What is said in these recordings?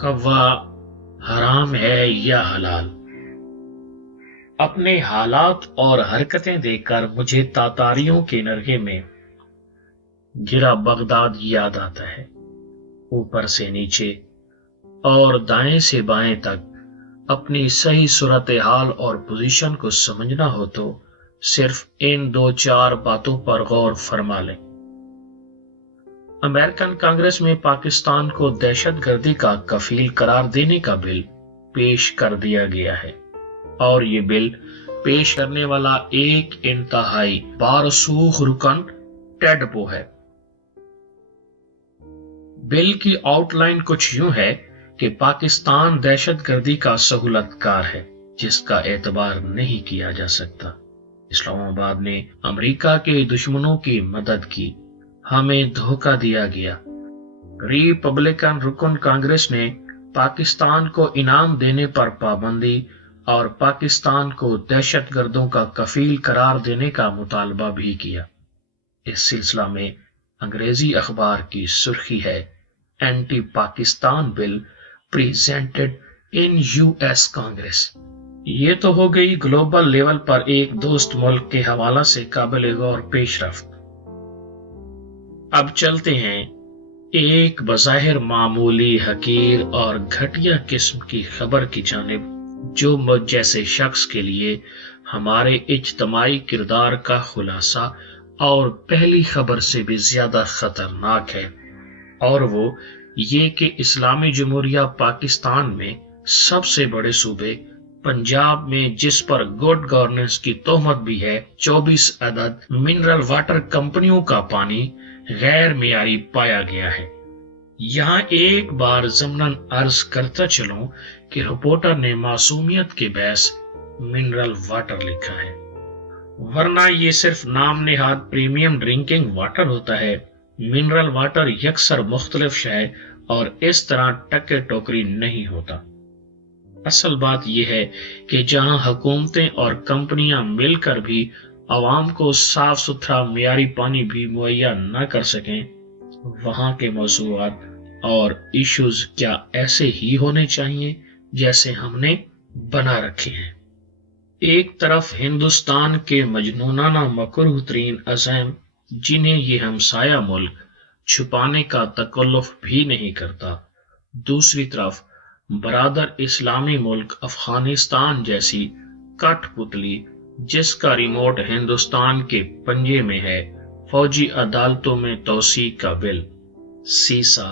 کوا حرام ہے یا حلال؟ اپنے حالات اور حرکتیں دیکھ کر مجھے تاتاریوں کے نرغے میں گرا بغداد یاد آتا ہے۔ اوپر سے نیچے اور دائیں سے بائیں تک اپنی صحیح صورتحال اور پوزیشن کو سمجھنا ہو تو صرف ان 2-4 باتوں پر غور فرما لیں۔ امریکن کانگریس میں پاکستان کو دہشت گردی کا کفیل قرار دینے کا بل پیش کر دیا گیا ہے، اور یہ بل پیش کرنے والا ایک انتہائی بارسوخ رکن ٹیڈ پو ہے۔ بل کی آؤٹ لائن کچھ یوں ہے کہ پاکستان دہشت گردی کا سہولت کار ہے جس کا اعتبار نہیں کیا جا سکتا۔ اسلام آباد نے امریکہ کے دشمنوں کی مدد کی، ہمیں دھوکہ دیا گیا۔ ریپبلکن رکن کانگریس نے پاکستان کو انعام دینے پر پابندی اور پاکستان کو دہشت گردوں کا کفیل قرار دینے کا مطالبہ بھی کیا۔ اس سلسلہ میں انگریزی اخبار کی سرخی ہے، اینٹی پاکستان بل پریزنٹڈ ان یو ایس کانگریس۔ یہ تو ہو گئی گلوبل لیول پر ایک دوست ملک کے حوالہ سے قابل غور پیش رفت۔ اب چلتے ہیں ایک بظاہر معمولی، حقیر اور گھٹیا قسم کی خبر کی جانب، جو مجھ جیسے شخص کے لیے ہمارے اجتماعی کردار کا خلاصہ اور پہلی خبر سے بھی زیادہ خطرناک ہے، اور وہ یہ کہ اسلامی جمہوریہ پاکستان میں سب سے بڑے صوبے پنجاب میں، جس پر گڈ گورننس کی تہمت بھی ہے، 24 عدد منرل واٹر کمپنیوں کا پانی غیر معیاری پایا گیا ہے۔ یہاں ایک بار ضمناً عرض کرتا چلوں کہ رپورٹر نے معصومیت کے باعث منرل واٹر لکھا ہے، ورنہ یہ صرف نام نہاد پریمیم ڈرنکنگ واٹر ہوتا ہے۔ منرل واٹر یکسر مختلف شے اور اس طرح ٹکے ٹوکری نہیں ہوتا۔ اصل بات یہ ہے کہ جہاں حکومتیں اور کمپنیاں مل کر بھی عوام کو صاف ستھرا معیاری پانی بھی مہیا نہ کر سکیں، وہاں کے موضوعات اور ایشوز کیا ایسے ہی ہونے چاہیے جیسے ہم نے بنا رکھے ہیں؟ ایک طرف ہندوستان کے مجنونانہ مکروہ ترین عزائم، جنہیں یہ ہمسایہ ملک چھپانے کا تکلف بھی نہیں کرتا، دوسری طرف برادر اسلامی ملک افغانستان جیسی کٹ پتلی جس کا ریموٹ ہندوستان کے پنجے میں ہے، فوجی عدالتوں میں توسیع کا بل سیسا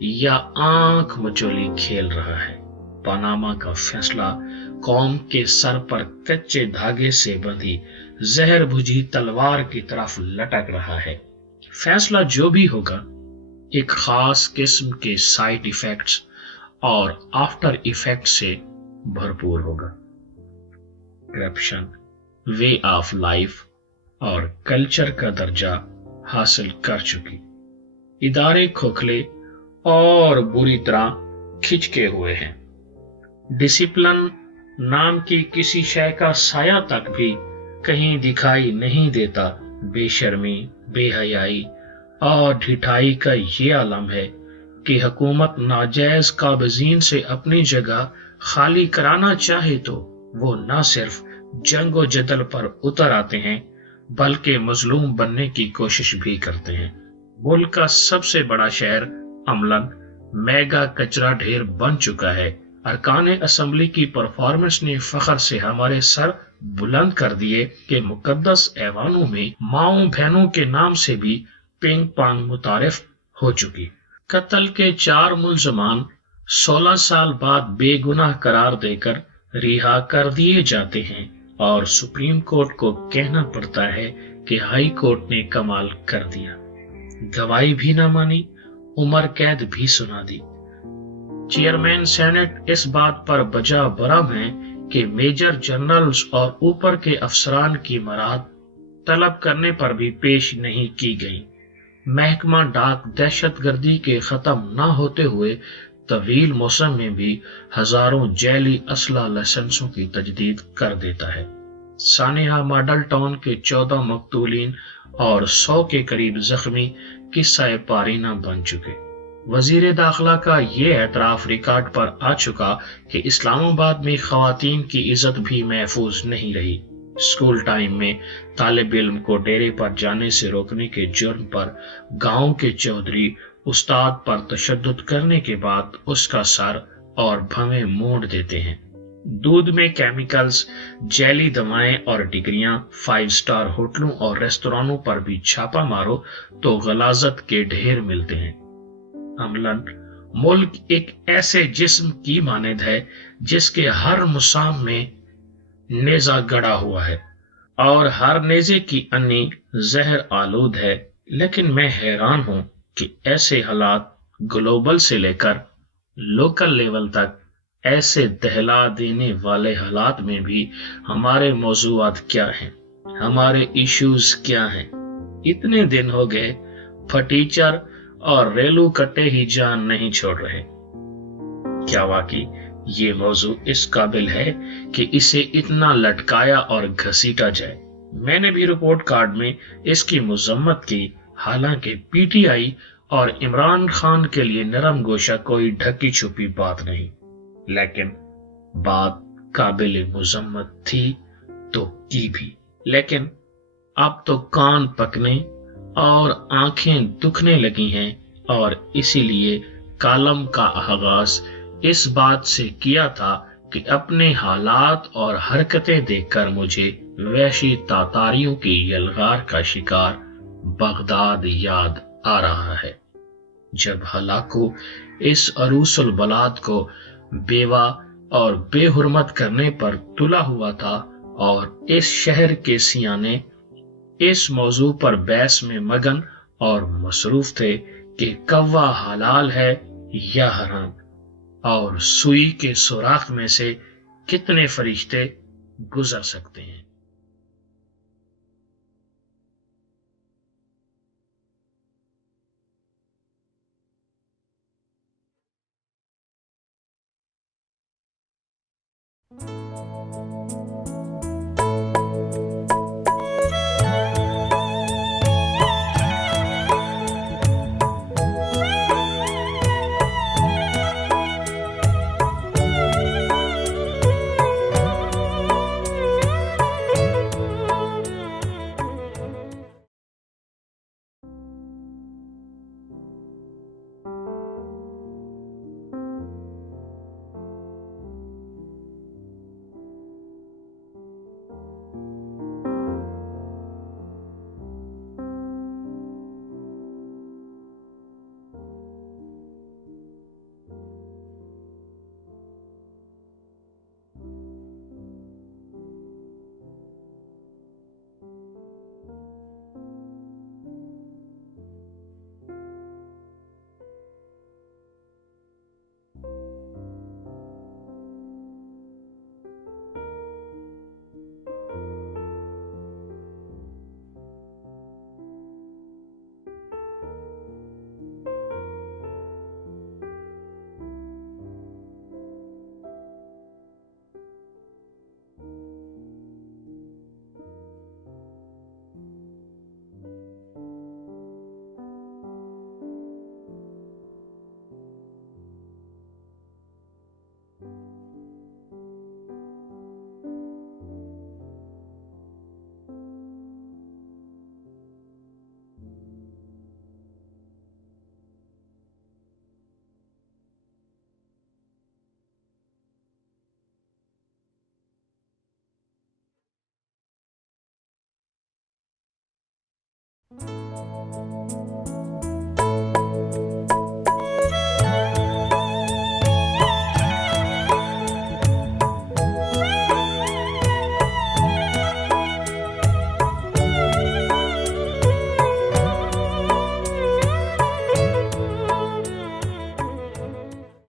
یا آنکھ مچولی کھیل رہا ہے۔ پاناما کا فیصلہ قوم کے سر پر کچے دھاگے سے بندھی زہر بجھی تلوار کی طرف لٹک رہا ہے۔ فیصلہ جو بھی ہوگا ایک خاص قسم کے سائیڈ ایفیکٹس اور آفٹر ایفیکٹ سے بھرپور ہوگا۔ کرپشن، وے آف لائف اور کلچر کا درجہ حاصل کر چکی، ادارے کھوکھلے اور بری طرح کھچکے ہوئے ہیں۔ ڈسپلن نام کی کسی شے کا سایہ تک بھی کہیں دکھائی نہیں دیتا۔ بے شرمی، بے حیائی اور ڈھٹائی کا یہ عالم ہے کہ حکومت ناجائز قابضین سے اپنی جگہ خالی کرانا چاہے تو وہ نہ صرف جنگ و جدل پر اتر آتے ہیں بلکہ مظلوم بننے کی کوشش بھی کرتے ہیں۔ ملک کا سب سے بڑا شہر عملاً میگا کچرا ڈھیر بن چکا ہے۔ ارکان اسمبلی کی پرفارمنس نے فخر سے ہمارے سر بلند کر دیے کہ مقدس ایوانوں میں ماؤں بہنوں کے نام سے بھی پنگ پانگ متعارف ہو چکی۔ قتل کے 4 ملزمان 16 سال بعد بے گناہ قرار دے کر رہا کر دیے جاتے ہیں، اور سپریم کورٹ کو کہنا پڑتا ہے کہ ہائی کورٹ نے کمال کر دیا، گواہی بھی نہ مانی، عمر قید بھی سنا دی۔ چیئرمین سینٹ اس بات پر بجا برہم ہیں کہ میجر جنرلز اور اوپر کے افسران کی مراد طلب کرنے پر بھی پیش نہیں کی گئی۔ محکمہ ڈاک دہشت گردی کے ختم نہ ہوتے ہوئے طویل موسم میں بھی ہزاروں جعلی اسلحہ لائسنسوں کی تجدید کر دیتا ہے۔ سانحہ ماڈل ٹاؤن کے 14 مقتولین اور 100 کے قریب زخمی قصہ پارینہ بن چکے۔ وزیر داخلہ کا یہ اعتراف ریکارڈ پر آ چکا کہ اسلام آباد میں خواتین کی عزت بھی محفوظ نہیں رہی۔ اسکول ٹائم میں طالب علم کو ڈیرے پر جانے سے روکنے کے جرم پر گاؤں کے چودھری استاد پر تشدد کرنے کے بعد اس کا سر اور بھویں موڑ دیتے ہیں۔ دودھ میں کیمیکلز، جیلی دوائیں اور ڈگریاں، 5 اسٹار ہوٹلوں اور ریستورانوں پر بھی چھاپا مارو تو غلاظت کے ڈھیر ملتے ہیں۔ عملاً ملک ایک ایسے جسم کی مانند ہے جس کے ہر مسام میں نیزہ گڑا ہوا ہے اور ہر نیزے کی انی زہر آلود ہے، لیکن میں حیران ہوں کہ ایسے حالات گلوبل سے لے کر لوکل لیول تک، ایسے دہلا دینے والے حالات میں بھی ہمارے موضوعات کیا ہیں، ہمارے ایشوز کیا ہیں۔ اتنے دن ہو گئے، پھٹیچر اور ریلو کٹے ہی جان نہیں چھوڑ رہے۔ کیا واقعی یہ موضوع اس قابل ہے کہ اسے اتنا لٹکایا اور گھسیٹا جائے؟ میں نے بھی رپورٹ کارڈ میں اس کی مذمت کی، حالانکہ پی ٹی آئی اور عمران خان کے لیے نرم گوشہ کوئی ڈھکی چھپی بات نہیں، لیکن بات قابل مذمت تھی تو کی بھی۔ لیکن اب تو کان پکنے اور آنکھیں دکھنے لگی ہیں، اور اسی لیے کالم کا آغاز اس بات سے کیا تھا کہ اپنے حالات اور حرکتیں دیکھ کر مجھے وحشی تاتاریوں کی یلغار کا شکار بغداد یاد آ رہا ہے، جب ہلاکو اس عروس البلاد کو بیوہ اور بے حرمت کرنے پر تلا ہوا تھا، اور اس شہر کے سیانے اس موضوع پر بحث میں مگن اور مصروف تھے کہ کوا حلال ہے یا حرام، اور سوئی کے سوراخ میں سے کتنے فرشتے گزر سکتے ہیں۔